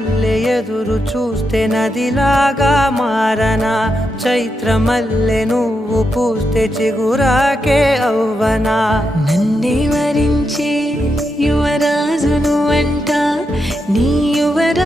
మల్లె ఎదురు చూస్తే నదిలాగా మారనా, చైత్రమల్లె నువ్వు పూస్తే చిగురాకే అవ్వనా. నన్నే వరించే యువరాజును అంట నీ యువరా